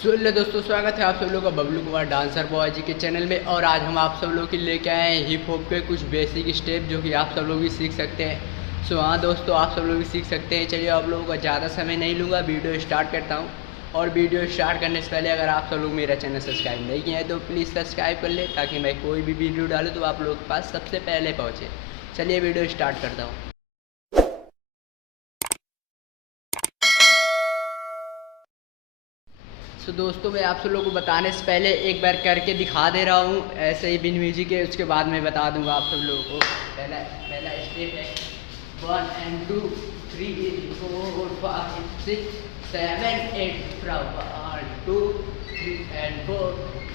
Hello दोस्तों, स्वागत है आप सब लोगों का बबलू कुमार डांसर बॉय जी के चैनल में। और आज हम आप सब लोगों के लेके आए हैं हिप हॉप के कुछ बेसिक स्टेप जो कि आप सब लोग भी सीख सकते हैं। हाँ दोस्तों, आप सब लोग भी सीख सकते हैं। चलिए आप लोगों का ज़्यादा समय नहीं लूँगा, वीडियो स्टार्ट करता हूँ। और वीडियो स्टार्ट करने से पहले अगर आप सब लोग मेरा चैनल सब्सक्राइब नहीं किया है तो प्लीज़ सब्सक्राइब कर ले, ताकि मैं कोई भी वीडियो डालूँ तो आप लोगों के पास सबसे पहले पहुँचे। चलिए वीडियो स्टार्ट करता हूँ। दोस्तों, मैं आप सब लोगों को बताने से पहले एक बार करके दिखा दे रहा हूँ, ऐसे ही बिन म्यूजिक है, उसके बाद मैं बता दूंगा आप सब लोगों को। पहला स्टेप है 1 and 2 3 4 5 6 7 8 1 2 3 and 4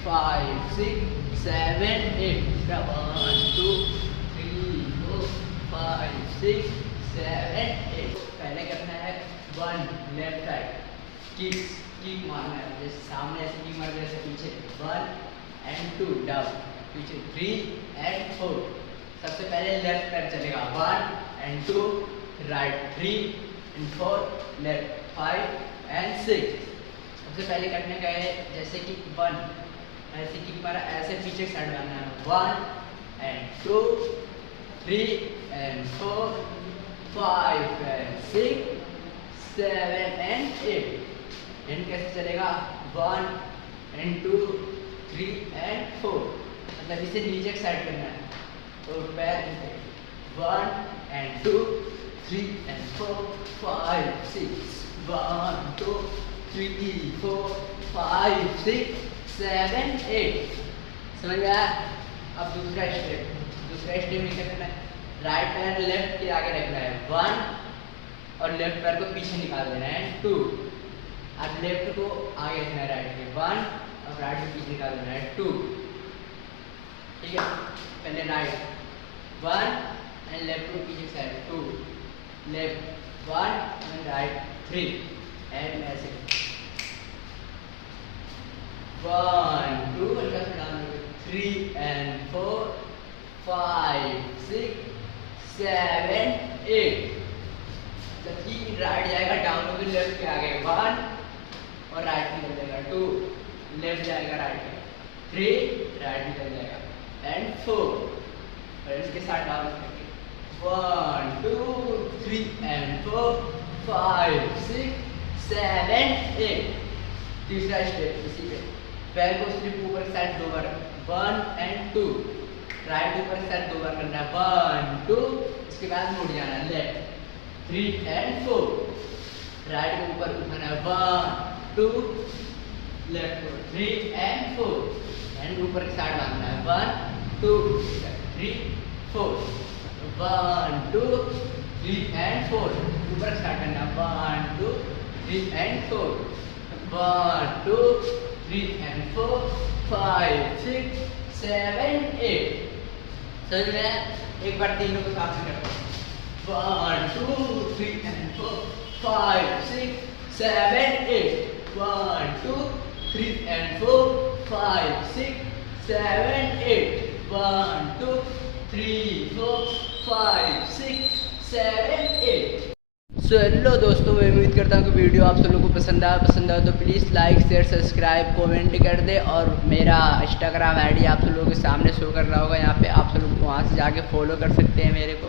5 6 7 8 1 2 3 4 5 6 7 8। पहले करना है 1 लेफ्ट साइड किक मारना है, जैसे सामने ऐसे किक मार, जैसे पीछे 1 and 2 डाउन, पीछे 3 and 4। सबसे पहले लेफ्ट पैर चलेगा 1 and 2 right, 3 and 4 left, 5 and 6। सबसे पहले करने का है जैसे कि 1 ऐसे किक मारा, ऐसे पीछे साइड आना है 1 and 2 3 and 4 5 and 6 7 and 8। And कैसे चलेगा 1 and 2 3 and 4, मतलब इसे नीचे की साइड करना है। तो पैर 1 and 2 3 and 4 5 6 1 2 3 4 5 6 7 8। समझ गया? अब दूसरा स्टेप में क्या करना है, राइट पैर लेफ्ट के आगे रखना है 1 और लेफ्ट पैर को पीछे निकाल देना है 2। अब लेफ्ट को आगे रखना है राइट के 1 और राइट को पीछे निकाल देना है 2। ठीक है, पहले राइट 1 एंड लेफ्ट को पीछे side 2, left 1 and right 3 and ऐसे 1 2 3 and 4 5 6 7 8। जबकि राइट जाएगा डाउन होकर लेफ्ट के आगे 1 और राइट निकल जाएगा 2, लेफ्ट जाएगा राइट में 3 राइट निकल जाएगा एंड 4। और इसके साथ डाउन करके 1 2 3 and 4 5 6 7 8। तीसरा स्टेप इसी पे, पैर को सिर्फ ऊपर की साइड 2 बार 1 and 2, राइट ऊपर की साइड 2 बार करना है 1 2, इसके बाद मुड़ जाना है लेफ्ट 3 and 4, राइट को ऊपर उठाना है 1 2 लेफ्ट को 3 and 4 एंड ऊपर की साइड बांधना है 1 2 3 4 1 2 3 and 4, ऊपर की साइड करना है 1 2 3 and 4 1 2 3 and 4 5 6 7 8। समझ में? एक बार तीनों को साथ में करते हैं 1 2 3 and 4 5 6 7 8 1 2 3 and 4 5 6 7 8 1 2 3 4 5 6 7 8। हेलो दोस्तों, मैं उम्मीद करता हूँ कि वीडियो आप सब लोगों को पसंद आया तो please like share subscribe comment कर दे। और मेरा इंस्टाग्राम आईडी आप सब लोगों के सामने शो कर रहा होगा यहाँ पे, आप सब लोग वहाँ से जाके फॉलो कर सकते हैं मेरे को।